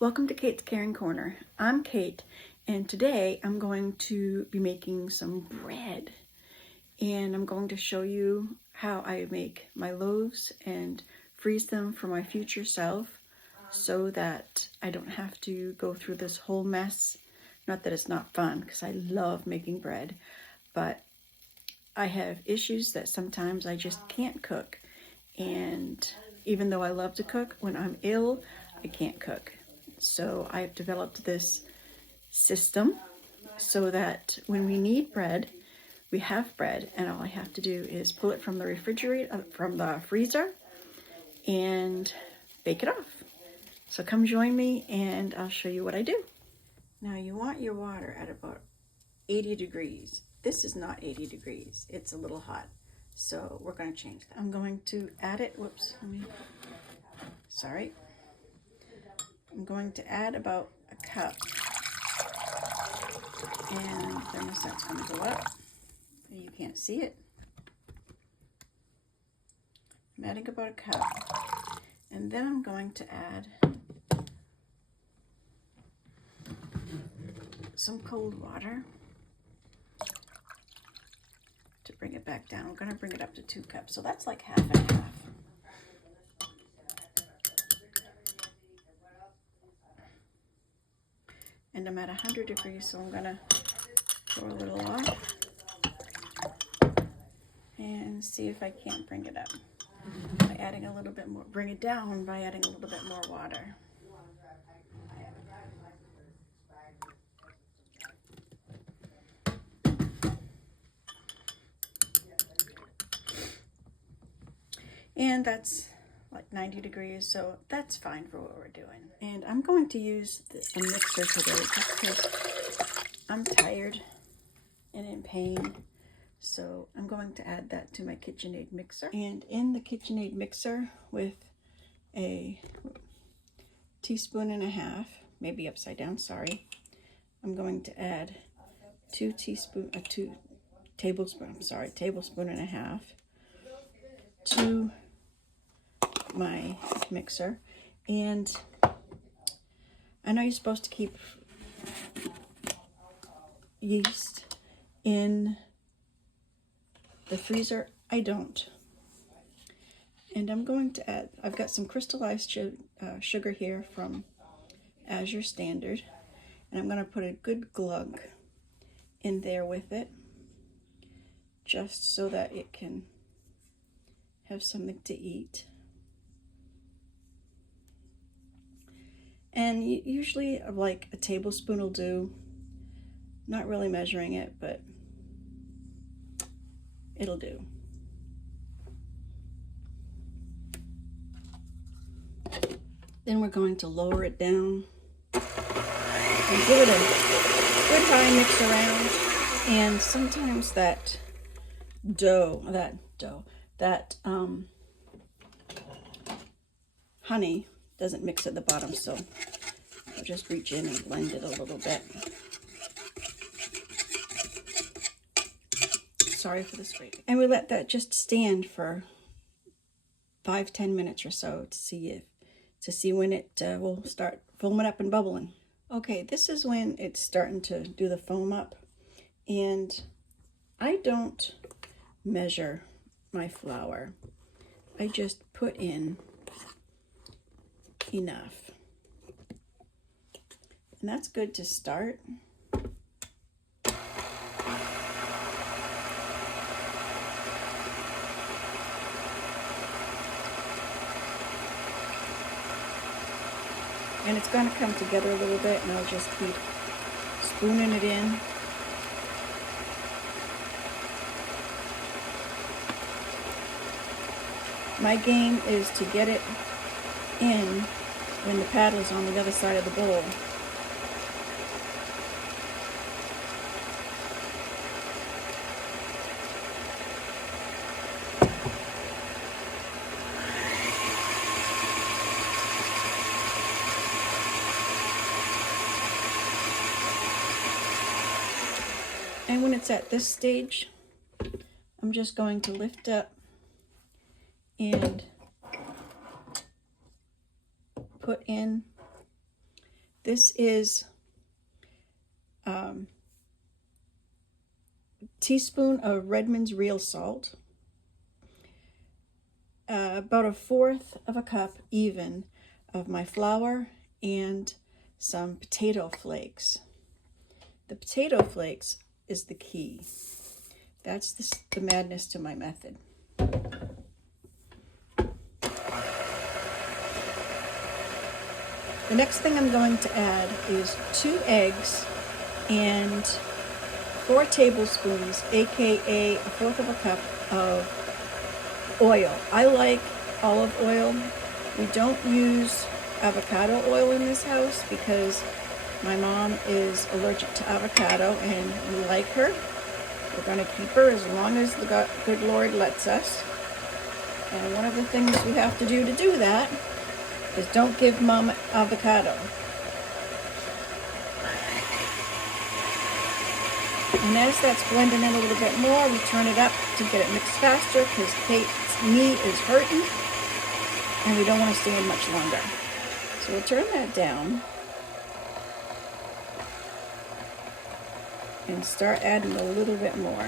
Welcome to Kate's Caring Corner. I'm Kate, and today I'm going to be making some bread. And I'm going to show you how I make my loaves and freeze them for my future self so that I don't have to go through this whole mess. Not that it's not fun, because I love making bread, but I have issues that sometimes I just can't cook. And even though I love to cook, when I'm ill, I can't cook. So I've developed this system so that when we need bread, we have bread, and all I have to do is pull it from the refrigerator, from the freezer, and bake it off. So come join me and I'll show you what I do. Now you want your water at about 80 degrees. This is not 80 degrees. It's a little hot. So we're going to change that. I'm going to add it. Whoops. Sorry. I'm going to add about a cup. And the thermostat's going to go up. You can't see it. I'm adding about a cup. And then I'm going to add some cold water to bring it back down. I'm going to bring it up to 2 cups. So that's like half and half. And I'm at 100 degrees, so I'm going to pour a little off and see if I can't bring it up by adding a little bit more. Bring it down by adding a little bit more water. And that's like 90 degrees, so that's fine for what we're doing. And I'm going to use a mixer today just because I'm tired and in pain. So I'm going to add that to my KitchenAid mixer. And in the KitchenAid mixer with a teaspoon and a half, maybe upside down, sorry, I'm going to add 2 tablespoon and a half to my mixer. And I know you're supposed to keep yeast in the freezer. I don't. And I'm going to add, I've got some crystallized sugar here from Azure Standard, and I'm going to put a good glug in there with it just so that it can have something to eat. And usually like a tablespoon will do. Not really measuring it, but it'll do. Then we're going to lower it down and give it a good high mix around. And sometimes that honey doesn't mix at the bottom, so I'll just reach in and blend it a little bit. Sorry for the scraping. And we let that just stand for 5-10 minutes or so to see when it will start foaming up and bubbling. Okay, this is when it's starting to do the foam up, and I don't measure my flour. I just put in enough, and that's good to start. And it's going to come together a little bit, and I'll just keep spooning it in. My game is to get it in when the paddle's on the other side of the bowl. And when it's at this stage, I'm just going to lift up and put in This is teaspoon of Redmond's real salt, about 1/4 of a cup even of my flour, and some potato flakes. The potato flakes is the key. That's the madness to my method. The next thing I'm going to add is 2 eggs and 4 tablespoons, aka 1/4 of a cup of oil. I like olive oil. We don't use avocado oil in this house because my mom is allergic to avocado and we like her. We're going to keep her as long as the good Lord lets us. And one of the things we have to do that is don't give Mom avocado. And as that's blending in a little bit more, we turn it up to get it mixed faster because Kate's knee is hurting and we don't want to stand much longer. So we'll turn that down and start adding a little bit more.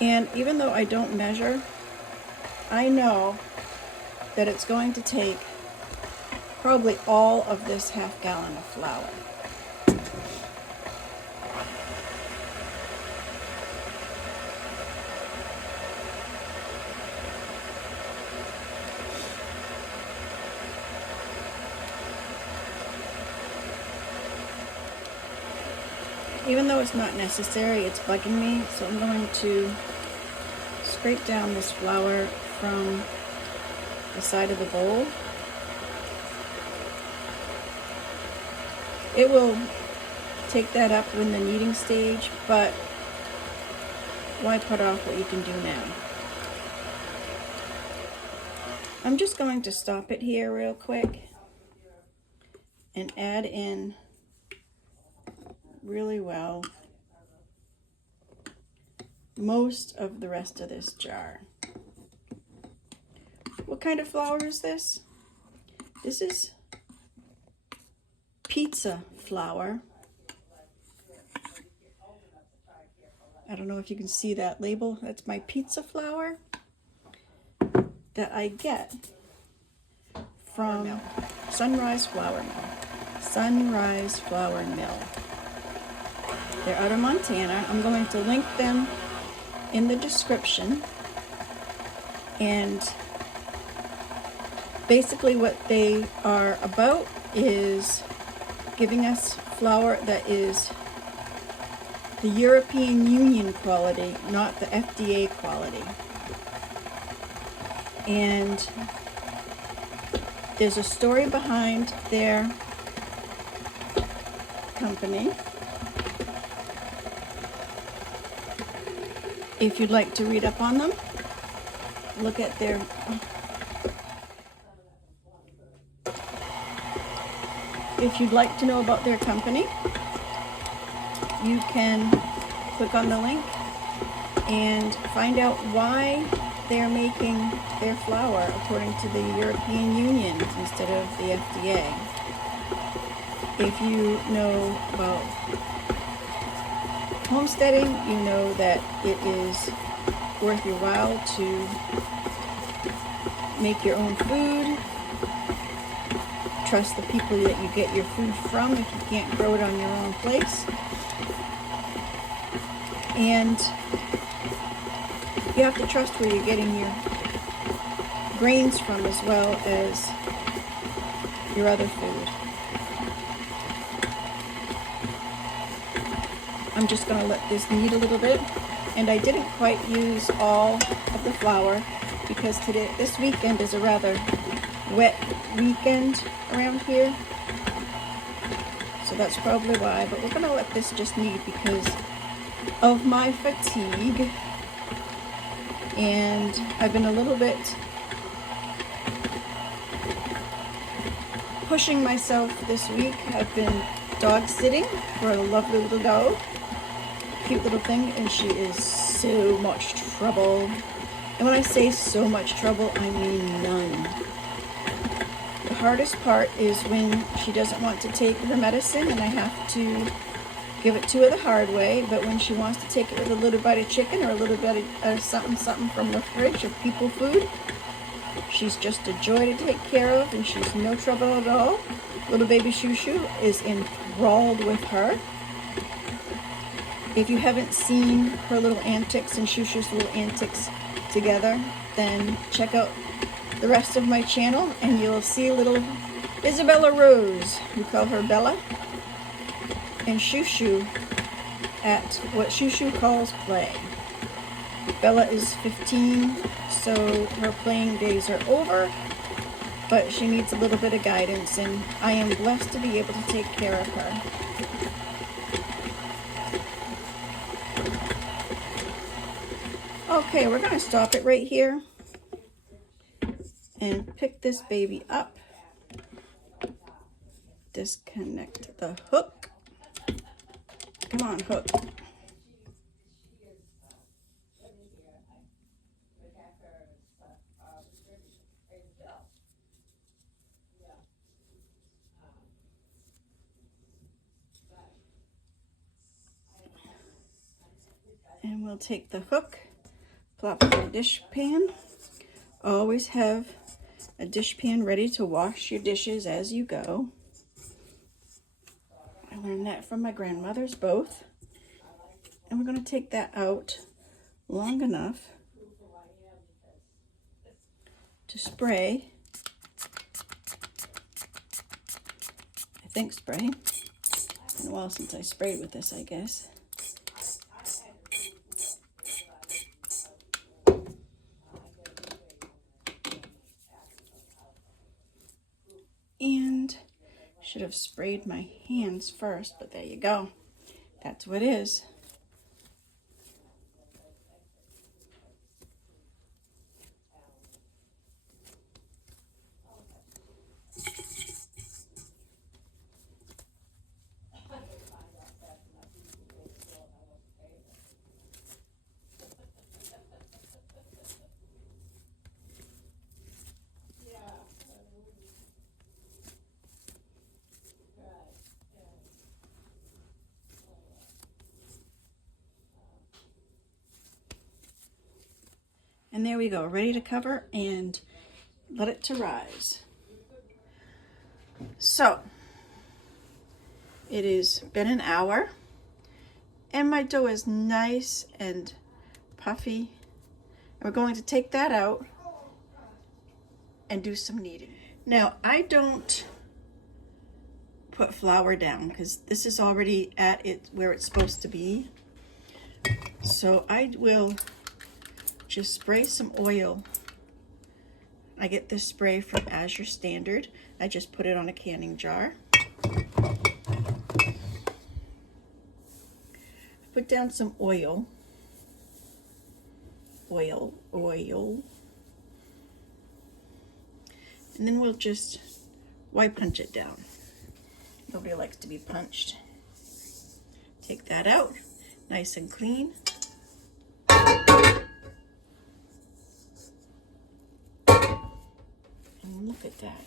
And even though I don't measure, I know that it's going to take probably all of this 1/2 gallon of flour. Even though it's not necessary, it's bugging me, so I'm going to scrape down this flour from the side of the bowl. It will take that up in the kneading stage, but why put off what you can do now? I'm just going to stop it here real quick and add in really well most of the rest of this jar. What kind of flour is this? This is pizza flour. I don't know if you can see that label. That's my pizza flour that I get from Sunrise Flour Mill. Sunrise Flour Mill. They're out of Montana. I'm going to link them in the description. And basically what they are about is giving us flour that is the European Union quality, not the FDA quality. And there's a story behind their company. If you'd like to read up on them, look at their if you'd like to know about their company, you can click on the link and find out why they're making their flour according to the European Union instead of the FDA. If you know about homesteading, you know that it is worth your while to make your own food. Trust the people that you get your food from if you can't grow it on your own place. And you have to trust where you're getting your grains from as well as your other food. I'm just going to let this knead a little bit. And I didn't quite use all of the flour because this weekend is a rather wet weekend around here. So that's probably why. But we're going to let this just knead because of my fatigue. And I've been a little bit pushing myself this week. I've been dog sitting for a lovely little dog. Cute little thing, and she is so much trouble. And when I say so much trouble, I mean none. The hardest part is when she doesn't want to take her medicine and I have to give it to her the hard way, but when she wants to take it with a little bite of chicken or a little bit of something from the fridge of people food, she's just a joy to take care of and she's no trouble at all. Little baby Shoo Shoo is enthralled with her. If you haven't seen her little antics and Shoo Shoo's little antics together, then check out the rest of my channel and you'll see little Isabella Rose, we call her Bella, and Shoo Shoo at what Shoo Shoo calls play. Bella is 15, so her playing days are over, but she needs a little bit of guidance, and I am blessed to be able to take care of her. Okay, we're going to stop it right here and pick this baby up. Disconnect the hook. Come on, hook. And we'll take the hook, plop it in the dish pan. Always have a dish pan ready to wash your dishes as you go. I learned that from my grandmothers both. And we're going to take that out long enough to spray. I think spray. It's been a while since I sprayed with this, I guess. And should have sprayed my hands first, but there you go. That's what it is. And there we go, ready to cover and let it to rise. So, it has been an hour and my dough is nice and puffy. And we're going to take that out and do some kneading. Now, I don't put flour down because this is already at it where it's supposed to be. So I will just spray some oil. I get this spray from Azure Standard. I just put it on a canning jar. Put down some oil. Oil. And then we'll just punch it down. Nobody likes to be punched. Take that out, nice and clean. And look at that.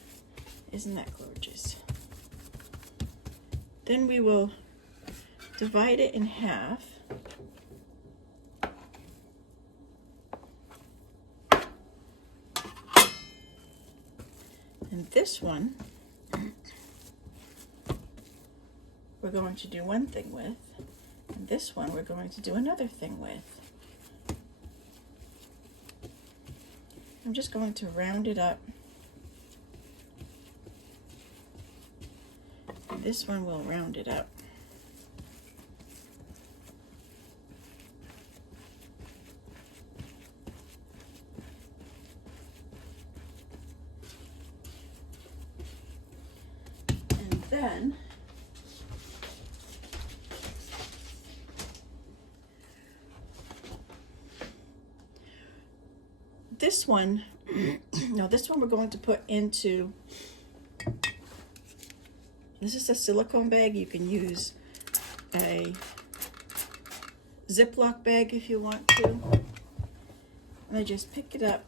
Isn't that gorgeous? Then we will divide it in half. And this one, we're going to do one thing with, and this one we're going to do another thing with. I'm just going to round it up. And this one will round it up. And then this one, no, this one we're going to put into, this is a silicone bag. You can use a Ziploc bag if you want to. And I just pick it up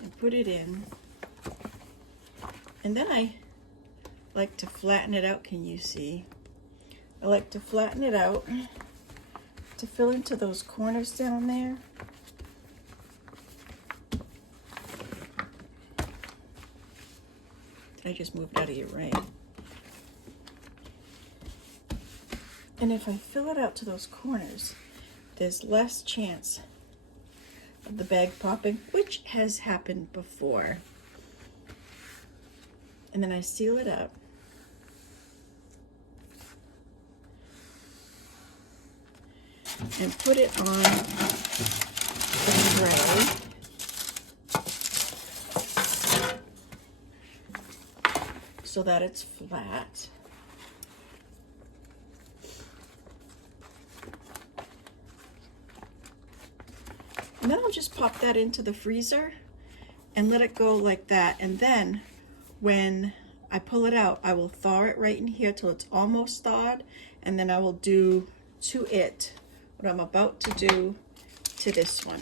and put it in. And then I like to flatten it out. Can you see? I like to flatten it out to fill into those corners down there. I just moved out of your way. And if I fill it out to those corners, there's less chance of the bag popping, which has happened before. And then I seal it up. And put it on the tray. So that it's flat. And then I'll just pop that into the freezer and let it go like that. And then when I pull it out, I will thaw it right in here till it's almost thawed. And then I will do to it what I'm about to do to this one.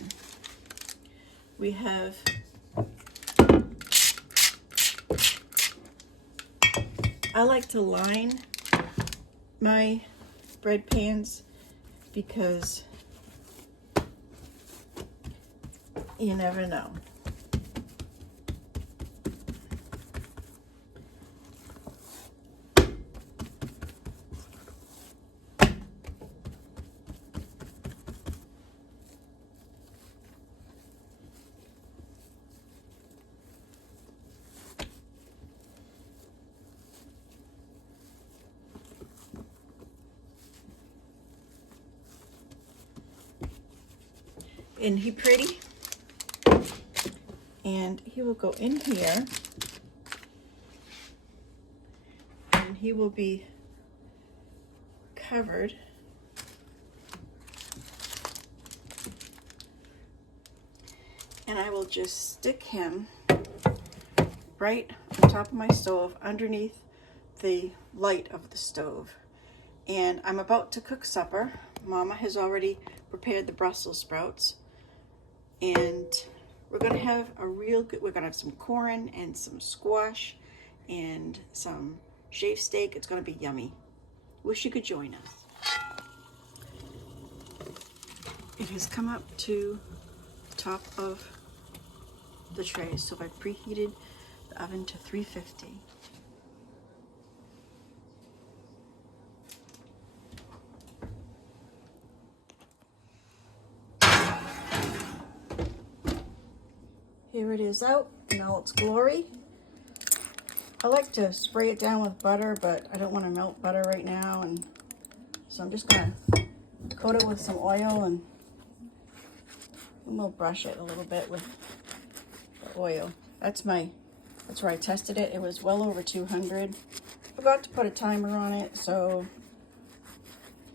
We have I like to line my bread pans because you never know. Isn't he pretty? And he will go in here and he will be covered and I will just stick him right on top of my stove underneath the light of the stove. And I'm about to cook supper. Mama has already prepared the Brussels sprouts. And we're gonna have we're gonna have some corn and some squash and some shaved steak. It's gonna be yummy. Wish you could join us. It has come up to the top of the tray, so I preheated the oven to 350. Here it is out in all its glory. I like to spray it down with butter, but I don't want to melt butter right now, and so I'm just gonna coat it with some oil and we'll brush it a little bit with the oil. That's where I tested it. It was well over 200. Forgot to put a timer on it, so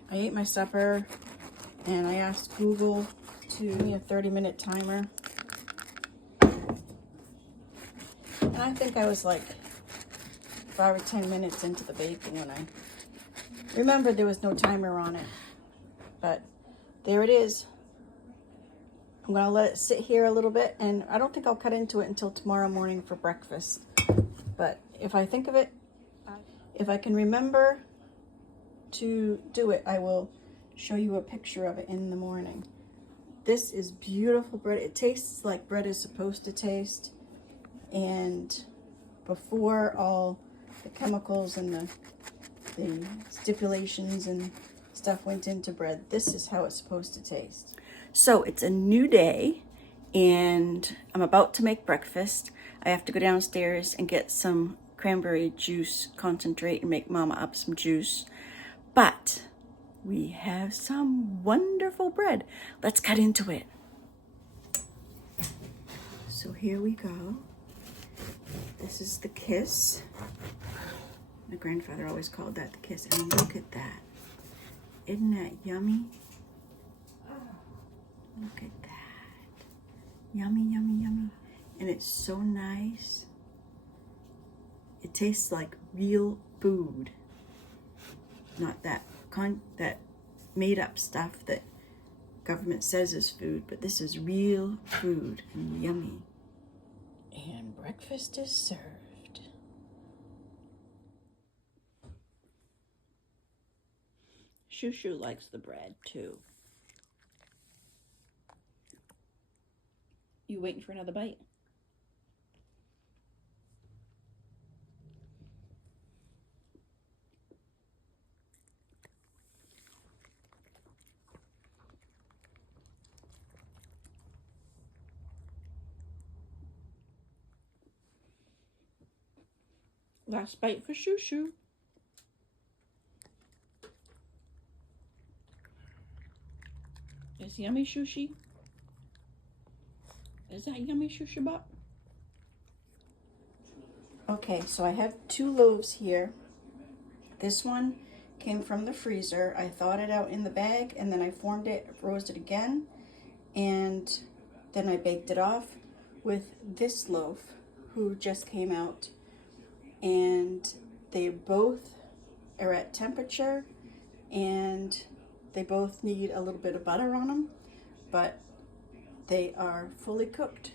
I ate my supper and I asked Google to give me a 30-minute timer. And I think I was like 5 or 10 minutes into the baking when I remembered there was no timer on it. But there it is. I'm gonna let it sit here a little bit, and I don't think I'll cut into it until tomorrow morning for breakfast. But if I think of it, if I can remember to do it, I will show you a picture of it in the morning. This is beautiful bread. It tastes like bread is supposed to taste. And before all the chemicals and the stipulations and stuff went into bread, this is how it's supposed to taste. So it's a new day and I'm about to make breakfast. I have to go downstairs and get some cranberry juice concentrate and make Mama up some juice. But we have some wonderful bread. Let's cut into it. So here we go. This is the kiss. My grandfather always called that the kiss. And look at that. Isn't that yummy? Look at that. Yummy, yummy, yummy. And it's so nice. It tastes like real food. Not that made up stuff that government says is food, but this is real food and yummy. And breakfast is served. Shushu likes the bread too. You waiting for another bite? Last bite for Shushu. Is yummy, Shushi? Is that yummy, Shushu Bop? Okay, so I have 2 loaves here. This one came from the freezer. I thawed it out in the bag and then I formed it, rose it again, and then I baked it off with this loaf who just came out. And they both are at temperature and they both need a little bit of butter on them, but they are fully cooked.